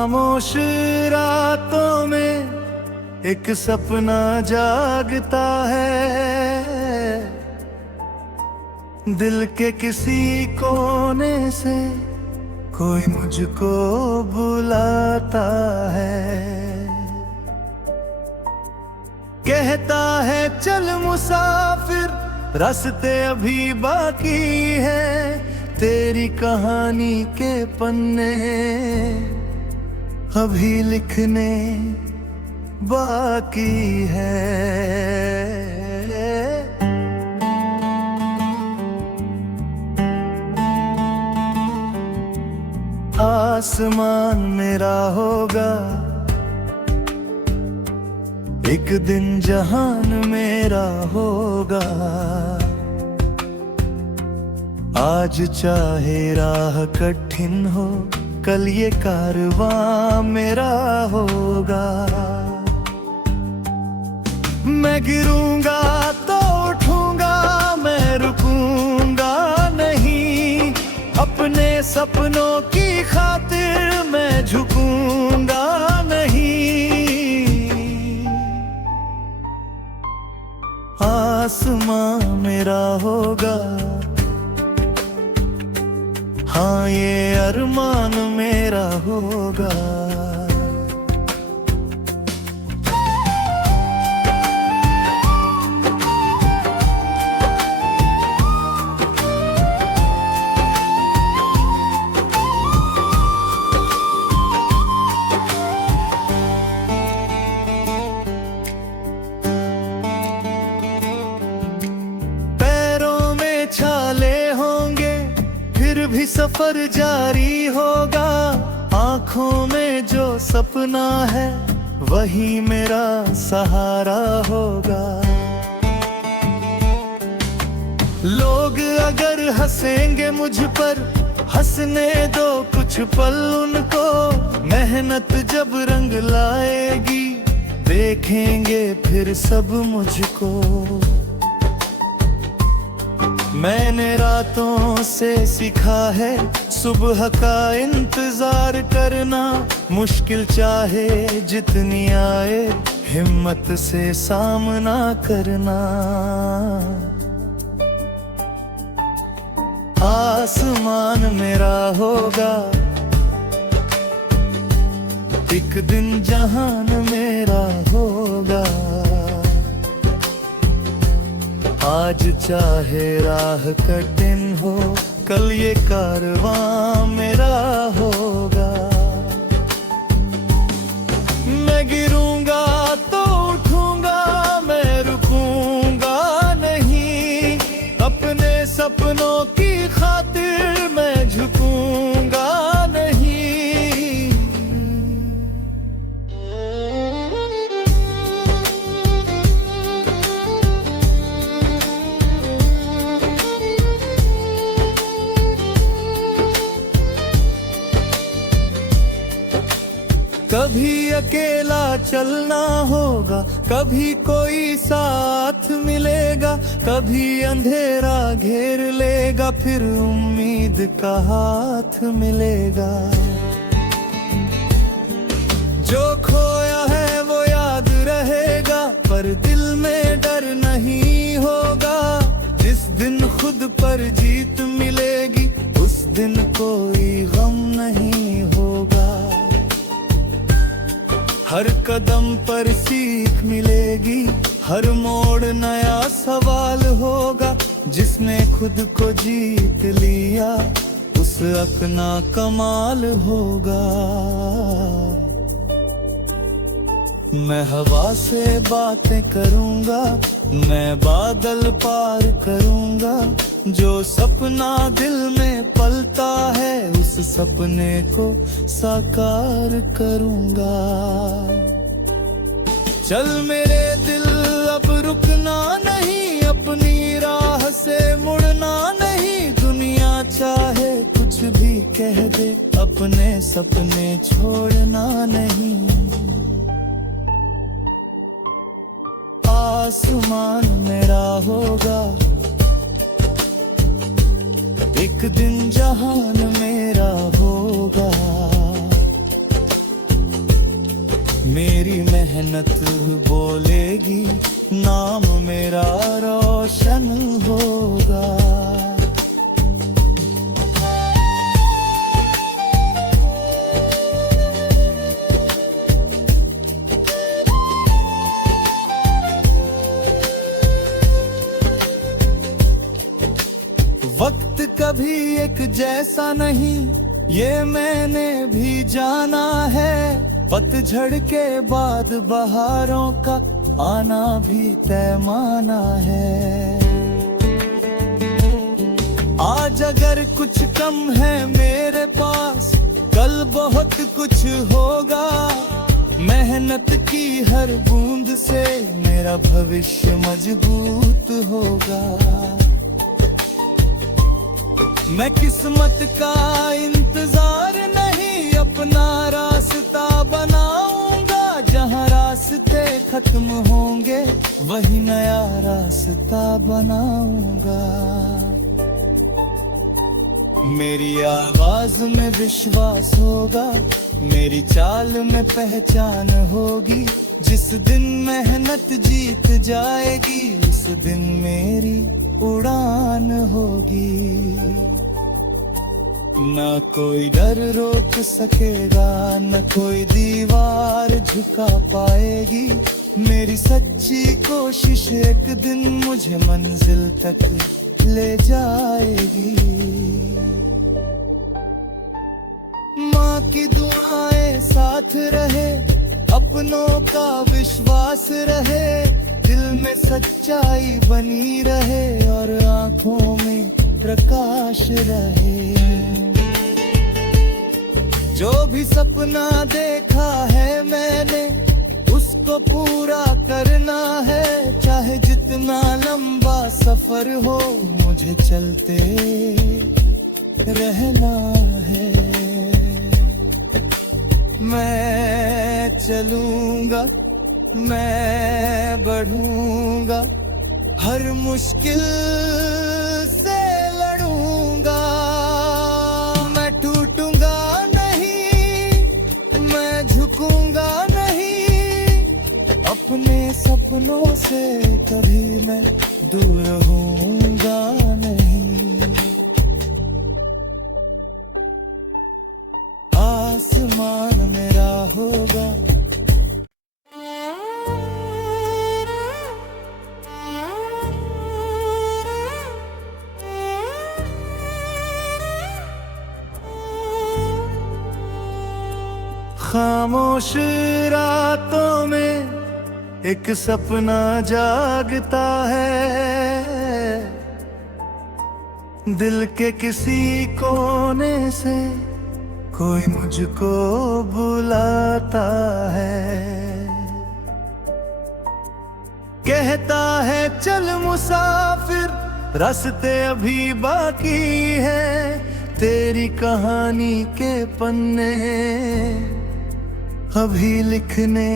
खामोश रातों में एक सपना जागता है, दिल के किसी कोने से कोई मुझको बुलाता है। कहता है चल मुसाफिर, रास्ते अभी बाकी है, तेरी कहानी के पन्ने अभी लिखने बाकी है। आसमान मेरा होगा, एक दिन जहान मेरा होगा। आज चाहे राह कठिन हो, कल ये कारवां मेरा होगा। मैं गिरूंगा तो उठूंगा, मैं रुकूंगा नहीं, अपने सपनों की खातिर मैं झुकूंगा नहीं। आसमां मेरा होगा, हाँ ये अरमान मेरा होगा। पैरों में छाले होंगे फिर भी सफर जारी होगा। आंखों में जो सपना है वही मेरा सहारा होगा। लोग अगर हंसेंगे मुझ पर, हंसने दो कुछ पल उनको। मेहनत जब रंग लाएगी, देखेंगे फिर सब मुझको। मैंने रातों से सीखा है, सुबह का इंतजार करना। मुश्किल चाहे जितनी आए, हिम्मत से सामना करना। आसमान मेरा होगा, एक दिन जहान मेरा होगा। आज चाहे राह कठिन हो, कल ये कारवां मेरा होगा। मैं गिरूंगा तो उठूंगा, मैं रुकूंगा नहीं, अपने सपनों की खातिर मैं झुकूंगा नहीं। कभी अकेला चलना होगा, कभी कोई साथ मिलेगा। कभी अंधेरा घेर लेगा, फिर उम्मीद का हाथ मिलेगा। जो खोया है वो याद रहेगा, पर दिल में डर नहीं होगा। जिस दिन खुद पर जीत मिलेगी, उस दिन कोई गम नहीं होगा। हर कदम पर सीख मिलेगी, हर मोड़ नया सवाल होगा। जिसने खुद को जीत लिया, उस अपना कमाल होगा। मैं हवा से बातें करूंगा, मैं बादल पार करूंगा। जो सपना दिल में पलता है, उस सपने को साकार करूंगा। चल मेरे दिल अब रुकना नहीं, अपनी राह से मुड़ना नहीं। दुनिया चाहे कुछ भी कह दे, अपने सपने छोड़ना नहीं। आसमान मेरा होगा, एक दिन जहान मेरा होगा। मेरी मेहनत बोलेगी, नाम मेरा रोशन होगा। वक्त कभी एक जैसा नहीं, ये मैंने भी जाना है। पतझड़ के बाद बहारों का आना भी तय माना है। आज अगर कुछ कम है मेरे पास, कल बहुत कुछ होगा। मेहनत की हर बूंद से मेरा भविष्य मजबूत होगा। मैं किस्मत का इंतजार नहीं, अपना रास्ता बनाऊंगा। जहां रास्ते खत्म होंगे, वही नया रास्ता बनाऊंगा। मेरी आवाज में विश्वास होगा, मेरी चाल में पहचान होगी। जिस दिन मेहनत जीत जाएगी, उस दिन मेरी उड़ान होगी। ना कोई डर रोक सकेगा, न कोई दीवार झुका पाएगी। मेरी सच्ची कोशिश एक दिन मुझे मंजिल तक ले जाएगी। माँ की दुआएं साथ रहे, अपनों का विश्वास रहे। दिल में सच्चाई बनी रहे और आंखों में प्रकाश रहे। जो भी सपना देखा है मैंने, उसको पूरा करना है। चाहे जितना लंबा सफर हो, मुझे चलते रहना है। मैं चलूंगा, मैं बढ़ूंगा, हर मुश्किल से लड़ूंगा। मैं टूटूंगा नहीं, मैं झुकूंगा नहीं। अपने सपनों से कभी मैं दूर होऊंगा नहीं। आसमान मेरा होगा, खामोश रातों में एक सपना जागता है। दिल के किसी कोने से कोई मुझको बुलाता है। कहता है चल मुसाफिर, रास्ते अभी बाकी है। तेरी कहानी के पन्ने अभी लिखने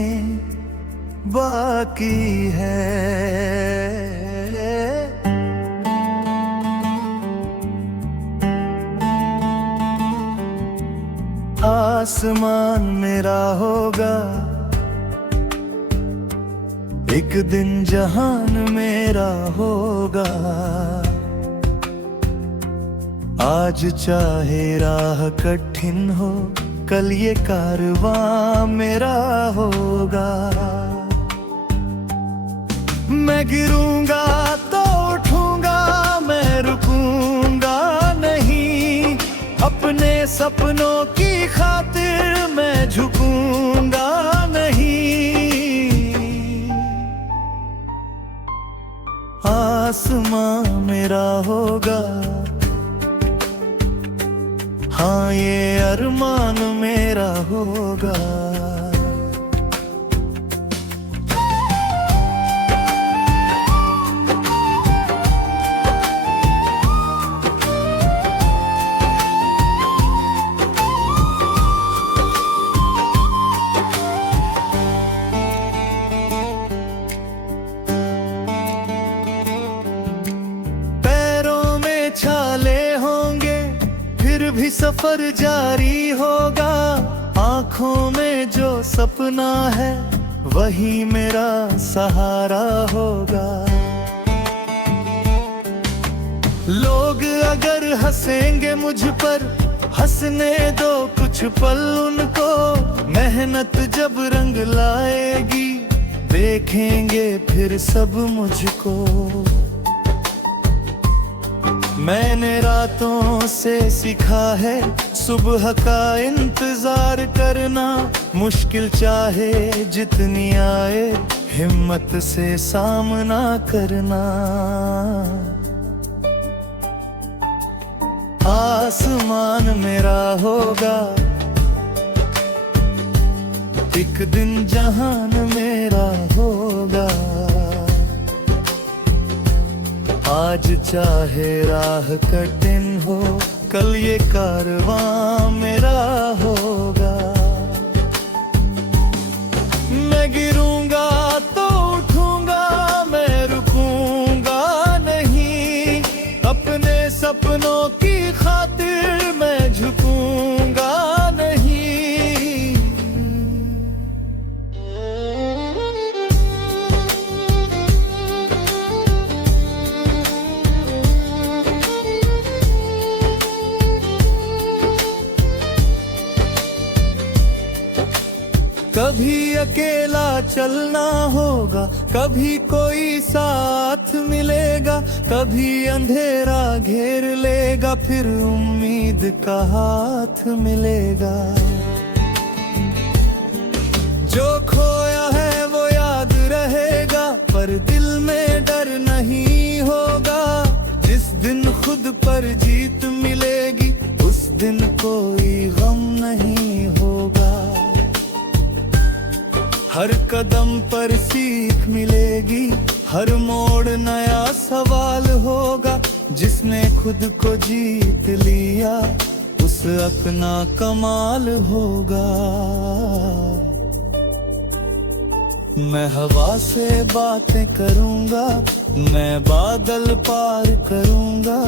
बाकी है। आसमान मेरा होगा, एक दिन जहान मेरा होगा। आज चाहे राह कठिन हो, कल ये कारवां मेरा होगा। मैं गिरूंगा तो उठूंगा, मैं रुकूंगा नहीं। अपने सपनों की खातिर मैं झुकूंगा नहीं। आसमां मेरा होगा, हाँ ये अरमान मेरा होगा। पैरों में छाले होंगे, फिर भी सफर जारी होगा। आँखों में जो सपना है वही मेरा सहारा होगा। लोग अगर हंसेंगे मुझ पर, हंसने दो कुछ पल उनको। मेहनत जब रंग लाएगी, देखेंगे फिर सब मुझको। मैंने रातों से सीखा है सुबह का इंतजार करना। मुश्किल चाहे जितनी आए, हिम्मत से सामना करना। आसमान मेरा होगा, एक दिन जहान मेरा होगा। आज चाहे राह कठिन हो, कल ये कारवां मेरा होगा। मैं गिरूंगा तो उठूंगा, मैं रुकूंगा नहीं। अपने सपनों की खातिर मैं झुकूंगा नहीं। कभी अकेला चलना होगा, कभी कोई साथ मिलेगा। कभी अंधेरा घेर लेगा, फिर उम्मीद का हाथ मिलेगा। जो खोया है वो याद रहेगा, पर दिल में डर नहीं होगा। जिस दिन खुद पर जीत मिलेगी, उस दिन कोई गम नहीं होगा। हर कदम पर सीख मिलेगी, हर मोड़ नया सवाल होगा। जिसने खुद को जीत लिया, उस अपना कमाल होगा। मैं हवा से बातें करूंगा, मैं बादल पार करूंगा।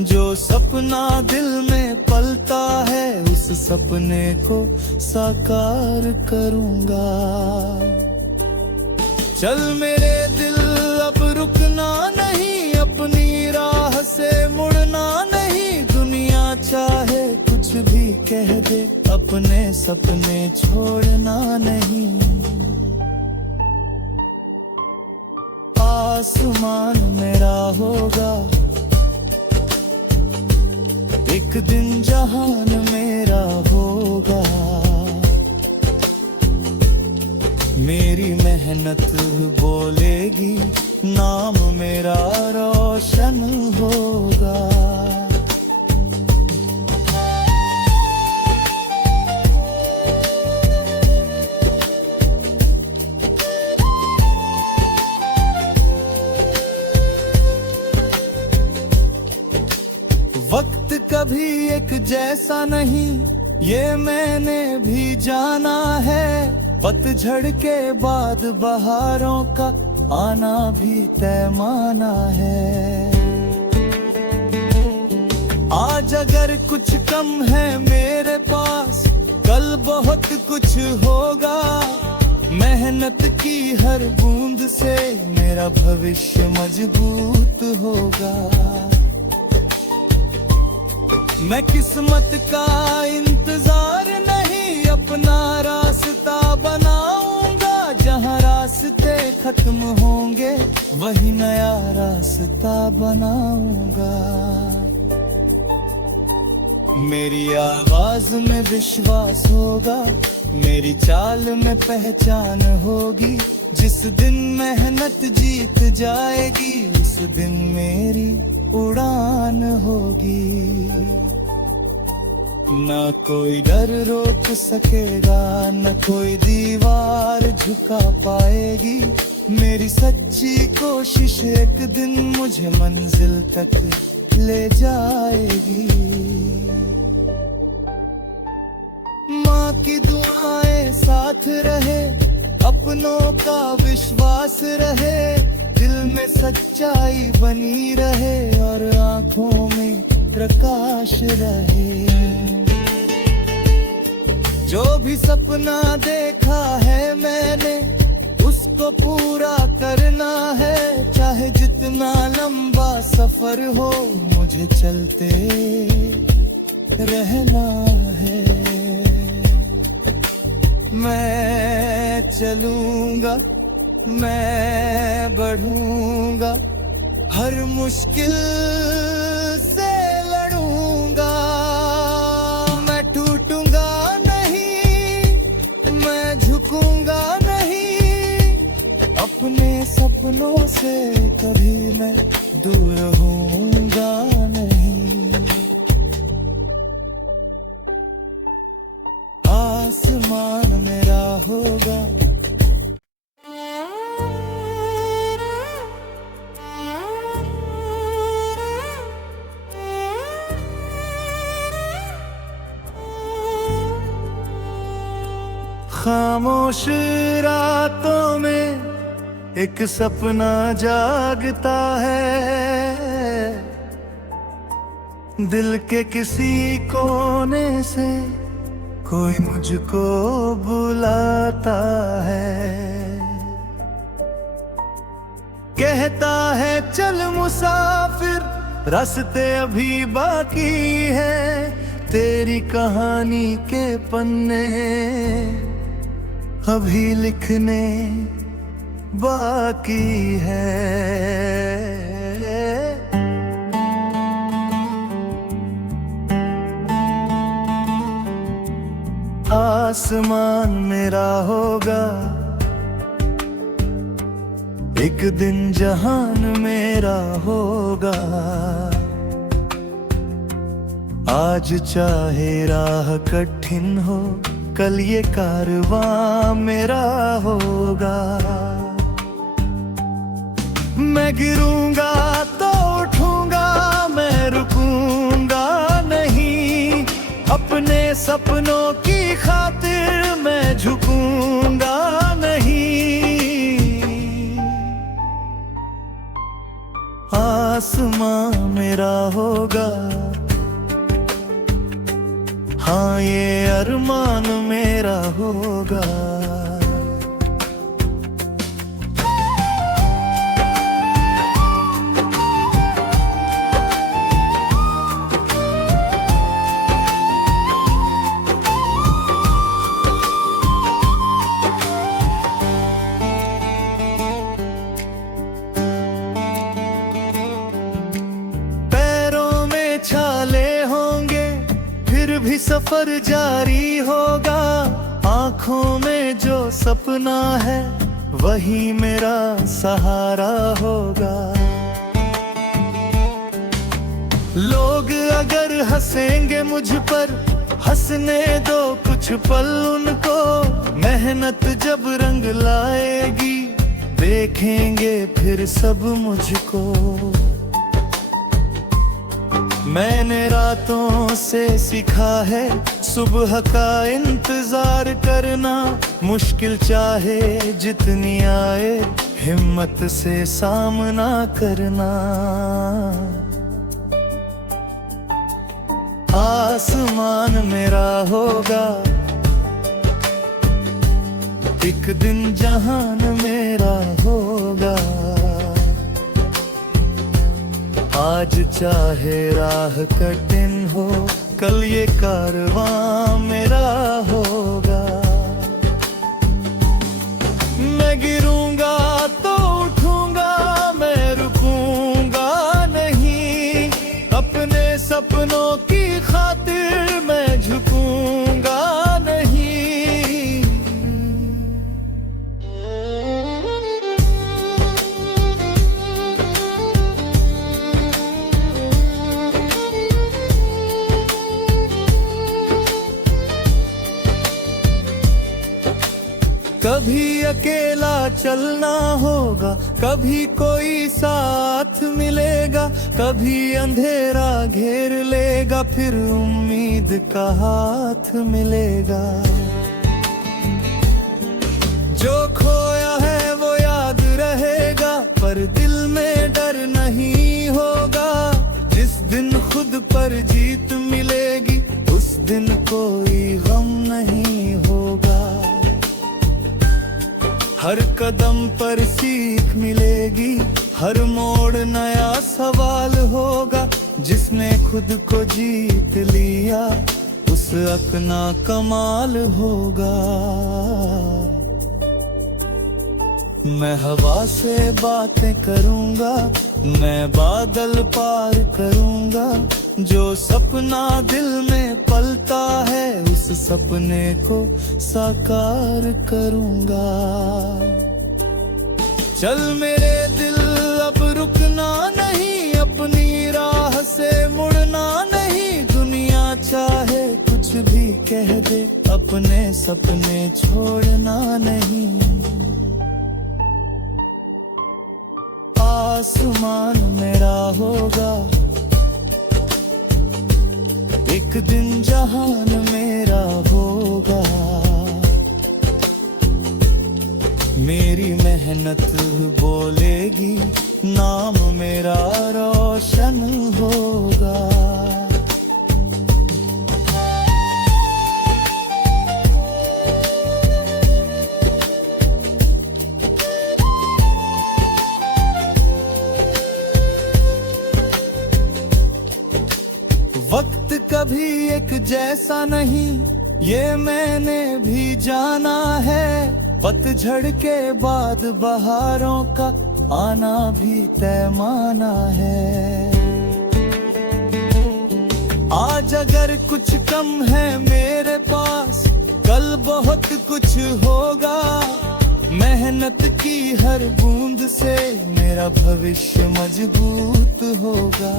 जो सपना दिल में पलता है, उस सपने को साकार करूंगा। चल मेरे दिल अब रुकना नहीं, अपनी राह से मुड़ना नहीं। दुनिया चाहे कुछ भी कह दे, अपने सपने छोड़ना नहीं। आसमान मेरा होगा, एक दिन जहान मेरा होगा। मेरी मेहनत बोलेगी, नाम मेरा रोशन होगा। वक्त कभी एक जैसा नहीं, ये मैंने भी जाना है। पतझड़ के बाद बहारों का आना भी तय माना है। आज अगर कुछ कम है मेरे पास, कल बहुत कुछ होगा। मेहनत की हर बूंद से मेरा भविष्य मजबूत होगा। मैं किस्मत का इंतजार नहीं, अपना रास्ता बनाऊंगा। जहां रास्ते खत्म होंगे, वही नया रास्ता बनाऊंगा। मेरी आवाज में विश्वास होगा, मेरी चाल में पहचान होगी। जिस दिन मेहनत जीत जाएगी, उस दिन मेरी उड़ान होगी। ना कोई डर रोक सकेगा, न कोई दीवार झुका पाएगी। मेरी सच्ची कोशिश एक दिन मुझे मंजिल तक ले जाएगी। माँ की दुआएं साथ रहे, अपनों का विश्वास रहे। दिल में सच्चाई बनी रहे और आँखों में प्रकाश रहे। जो भी सपना देखा है मैंने उसको पूरा करना है, चाहे जितना लंबा सफर हो मुझे चलते रहना है। मैं चलूंगा, मैं बढ़ूंगा, हर मुश्किल से लड़ूंगा। मैं टूटूंगा नहीं, मैं झुकूंगा नहीं, अपने सपनों से कभी मैं दूर होऊंगा नहीं। आसमान मेरा होगा, खामोश रातों में एक सपना जागता है, दिल के किसी कोने से कोई मुझको बुलाता है। कहता है चल मुसाफिर, रास्ते अभी बाकी है, तेरी कहानी के पन्ने अभी लिखने बाकी है। आसमान मेरा होगा, एक दिन जहान मेरा होगा। आज चाहे राह कठिन हो, कल ये कारवां मेरा होगा। मैं गिरूंगा तो उठूंगा, मैं रुकूंगा नहीं, अपने सपनों की खातिर मैं झुकूंगा नहीं। आसमां मेरा होगा, हाँ ये अरमान मेरा होगा। पैरों में छाले होंगे फिर भी सफर जारी होगा, आंखों में जो सपना है वही मेरा सहारा होगा। लोग अगर हंसेंगे मुझ पर, हंसने दो कुछ पल उनको, मेहनत जब रंग लाएगी देखेंगे फिर सब मुझको। मैंने रातों से सीखा है सुबह का इंतजार करना, मुश्किल चाहे जितनी आए हिम्मत से सामना करना। आसमान मेरा होगा, एक दिन जहान मेरा होगा। आज चाहे राह कठिन हो, कल ये कारवां मेरा होगा। मैं गिरूंगा तो उठूंगा, मैं रुकूंगा नहीं, अपने सपनों की खातिर मैं झुकूंगा नहीं। कभी अकेला चलना होगा, कभी कोई साथ मिलेगा, कभी अंधेरा घेर लेगा, फिर उम्मीद का हाथ मिलेगा। जो खोया है वो याद रहेगा, पर दिल में डर नहीं होगा। जिस दिन खुद पर जीत मिलेगी उस दिन कोई गम नहीं हर कदम पर सीख मिलेगी, हर मोड़ नया सवाल होगा। जिसने खुद को जीत लिया उस अपना कमाल होगा। मैं हवा से बातें करूंगा, मैं बादल पार करूंगा। जो सपना दिल में पलता है उस सपने को साकार करूंगा। चल मेरे दिल अब रुकना नहीं, अपनी राह से मुड़ना नहीं। दुनिया चाहे कुछ भी कह दे, अपने सपने छोड़ना नहीं। आसमान मेरा होगा, एक दिन जहान मेरा होगा। मेरी मेहनत बोलेगी, नाम मेरा रोशन होगा। वक्त कभी एक जैसा नहीं, ये मैंने भी जाना है। पतझड़ के बाद बहारों का आना भी तय माना है। आज अगर कुछ कम है मेरे पास, कल बहुत कुछ होगा। मेहनत की हर बूंद से मेरा भविष्य मजबूत होगा।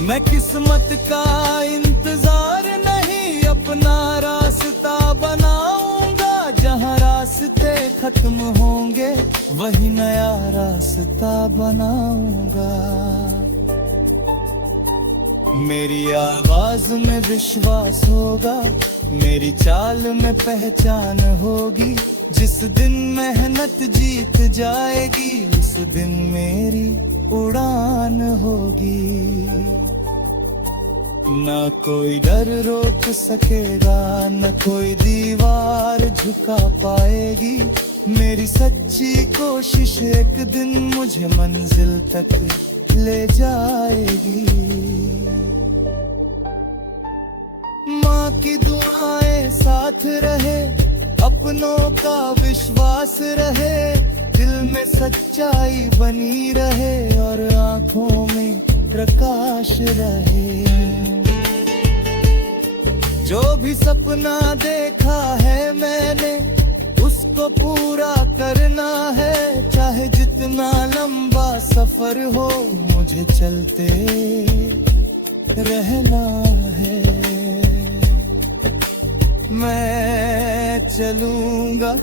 मैं किस्मत का इंतजार नहीं, अपना रास्ता बनाऊंगा। जहां रास्ते खत्म होंगे वही नया रास्ता बनाऊंगा। मेरी आवाज में विश्वास होगा, मेरी चाल में पहचान होगी। जिस दिन मेहनत जीत जाएगी उस दिन मेरी उड़ान होगी। ना कोई डर रोक सकेगा, न कोई दीवार झुका पाएगी। मेरी सच्ची कोशिश एक दिन मुझे मंजिल तक ले जाएगी। माँ की दुआएं साथ रहे, अपनों का विश्वास रहे। दिल में सच्चाई बनी रहे और आंखों में प्रकाश रहे। जो भी सपना देखा है मैंने उसको पूरा करना है। चाहे जितना लंबा सफर हो मुझे चलते रहना है। मैं चलूंगा,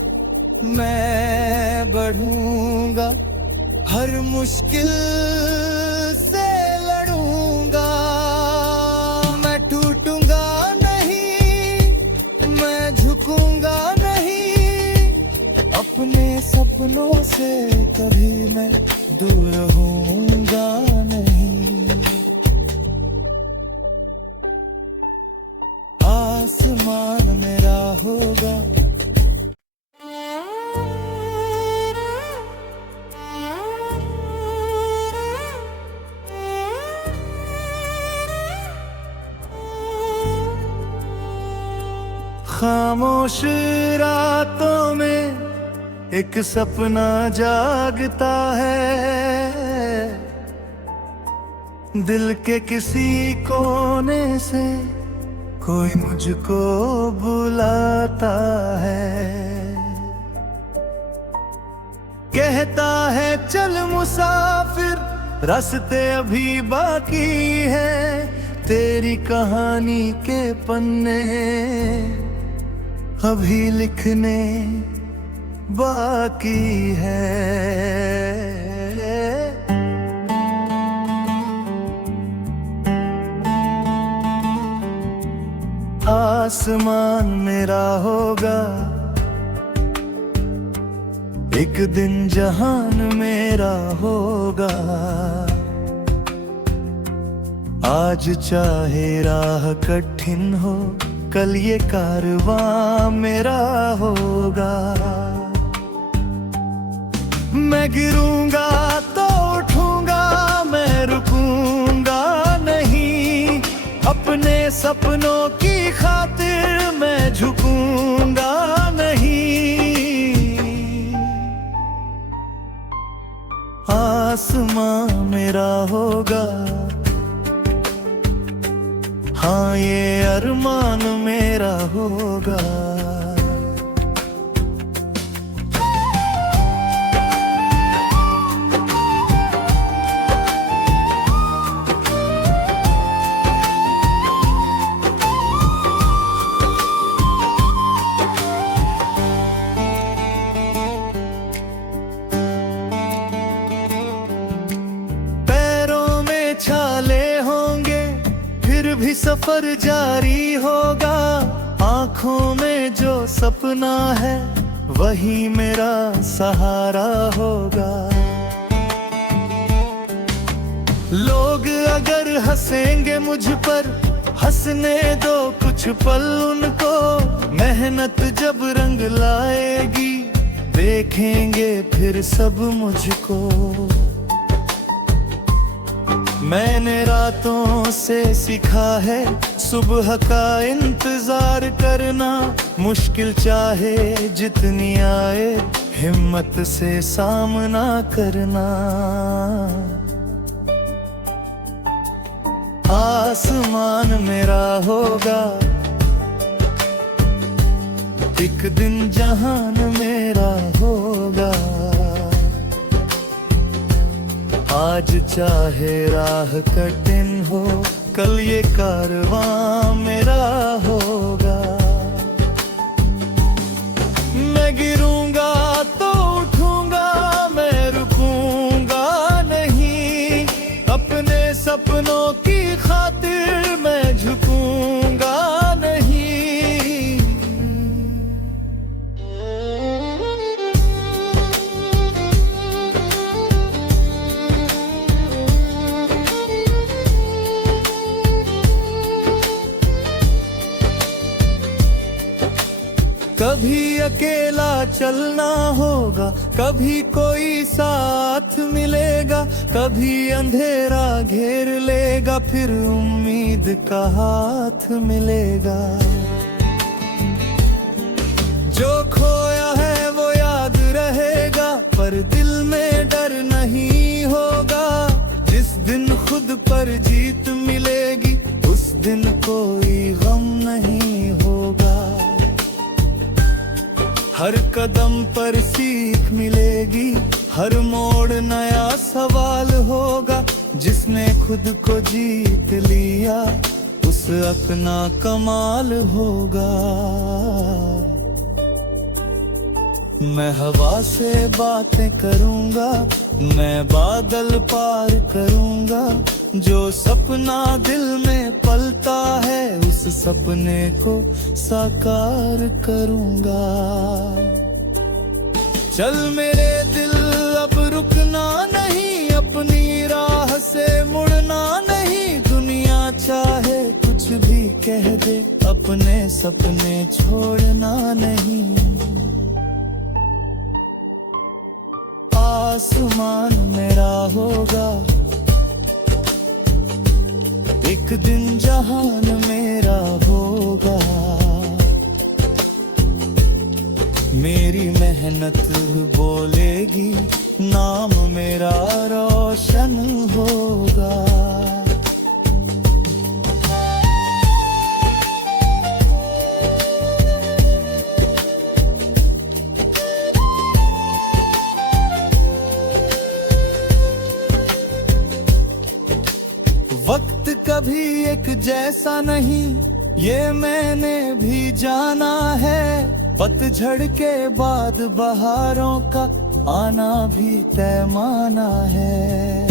मैं बढ़ूंगा, हर मुश्किल से लड़ूंगा। मैं टूटूंगा नहीं, मैं झुकूंगा नहीं। अपने सपनों से कभी मैं दूर होऊंगा नहीं। आसमान मेरा होगा, खामोश रातों में एक सपना जागता है। दिल के किसी कोने से कोई मुझको बुलाता है। कहता है चल मुसाफिर, रास्ते अभी बाकी हैं। तेरी कहानी के पन्ने अभी लिखने बाकी है। आसमान मेरा होगा, एक दिन जहान मेरा होगा। आज चाहे राह कठिन हो कल ये कारवां मेरा होगा। मैं गिरूंगा तो उठूंगा, मैं रुकूंगा नहीं, अपने सपनों की खातिर मैं झुकूंगा नहीं। आसमां मेरा होगा, हाँ ये अरमान मेरा होगा। भी सफर जारी होगा, आंखों में जो सपना है वही मेरा सहारा होगा। लोग अगर हंसेंगे मुझ पर, हंसने दो कुछ पल उनको, मेहनत जब रंग लाएगी देखेंगे फिर सब मुझको। मैंने रातों से सीखा है सुबह का इंतजार करना, मुश्किल चाहे जितनी आए हिम्मत से सामना करना। आसमान मेरा होगा, एक दिन जहान मेरा होगा। आज चाहे राह कठिन हो, कल ये कारवां मेरा होगा। मैं गिरूंगा तो उठूंगा, मैं रुकूंगा नहीं, अपने सपनों की खातिर मैं झुकूंगा नहीं। कभी अकेला चलना होगा, कभी कोई साथ मिलेगा, कभी अंधेरा घेर लेगा फिर उम्मीद का हाथ मिलेगा। जो खोया है वो याद रहेगा, पर दिल में डर नहीं होगा। जिस दिन खुद पर जीत मिलेगी उस दिन कोई गम नहीं होगा। हर कदम पर सीख मिलेगी, हर मोड़ नया सवाल होगा। जिसने खुद को जीत लिया उस अपना कमाल होगा। मैं हवा से बातें करूंगा, मैं बादल पार करूंगा। जो सपना दिल में पलता है उस सपने को साकार करूंगा। चल मेरे दिल अब रुकना नहीं, अपनी राह से मुड़ना नहीं। दुनिया चाहे कुछ भी कह दे, अपने सपने छोड़ना नहीं। आसमान मेरा होगा, एक दिन जहान मेरा होगा। मेरी मेहनत बोलेगी, नाम मेरा रोशन होगा। वक्त कभी एक जैसा नहीं, ये मैंने भी जाना है। पतझड़ के बाद बहारों का आना भी तय माना है।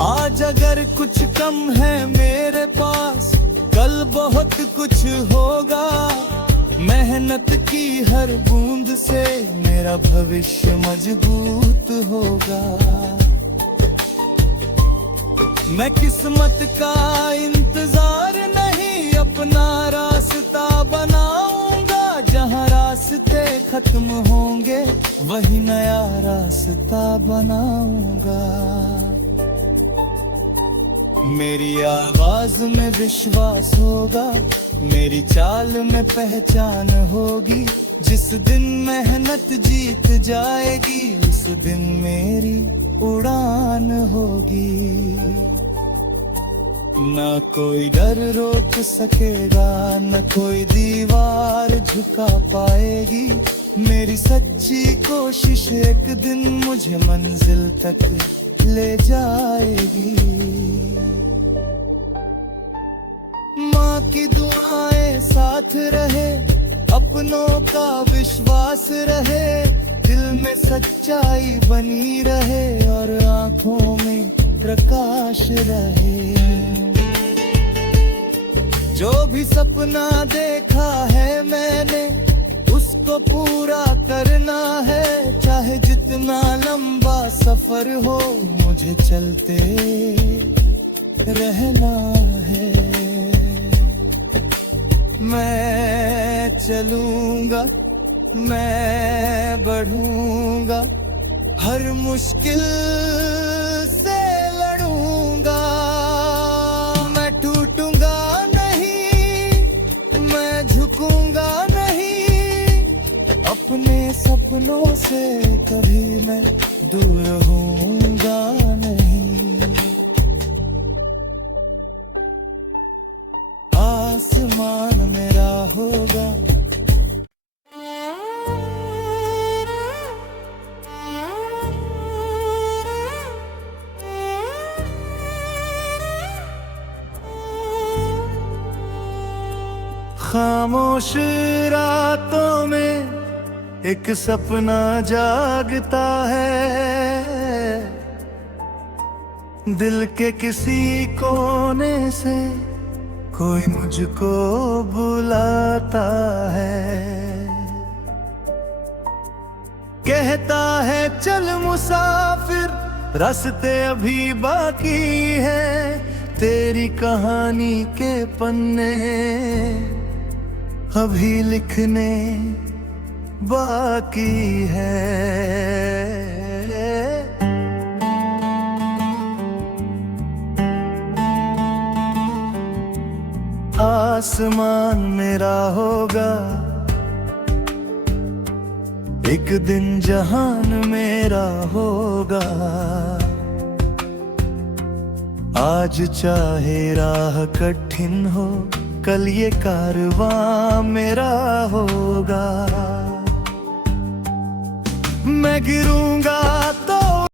आज अगर कुछ कम है मेरे पास, कल बहुत कुछ होगा। मेहनत की हर बूंद से मेरा भविष्य मजबूत होगा। मैं किस्मत का इंतजार नहीं, अपना रास्ता बनाऊंगा, जहाँ रास्ते खत्म होंगे वही नया रास्ता बनाऊंगा। मेरी आवाज में विश्वास होगा, मेरी चाल में पहचान होगी। जिस दिन मेहनत जीत जाएगी, उस दिन मेरी उड़ान होगी। ना कोई डर रोक सकेगा, न कोई दीवार झुका पाएगी। मेरी सच्ची कोशिश एक दिन मुझे मंजिल तक ले जाएगी। माँ की दुआएं साथ रहे, अपनों का विश्वास रहे, दिल में सच्चाई बनी रहे और आंखों में प्रकाश रहे। जो भी सपना देखा है मैंने, उसको पूरा करना है। चाहे जितना लंबा सफर हो, मुझे चलते रहना है। मैं चलूंगा, मैं बढ़ूंगा, हर मुश्किल से लड़ूंगा। मैं टूटूंगा नहीं, मैं झुकूंगा नहीं, अपने सपनों से कभी मैं दूर होऊंगा नहीं। आसमान मेरा होगा, खामोश रातों में एक सपना जागता है। दिल के किसी कोने से कोई मुझको बुलाता है। कहता है चल मुसाफिर, रास्ते अभी बाकी है। तेरी कहानी के पन्ने अभी लिखने बाकी है। आसमान मेरा होगा, एक दिन जहान मेरा होगा। आज चाहे राह कठिन हो, कल ये कारवां मेरा होगा। मैं गिरूंगा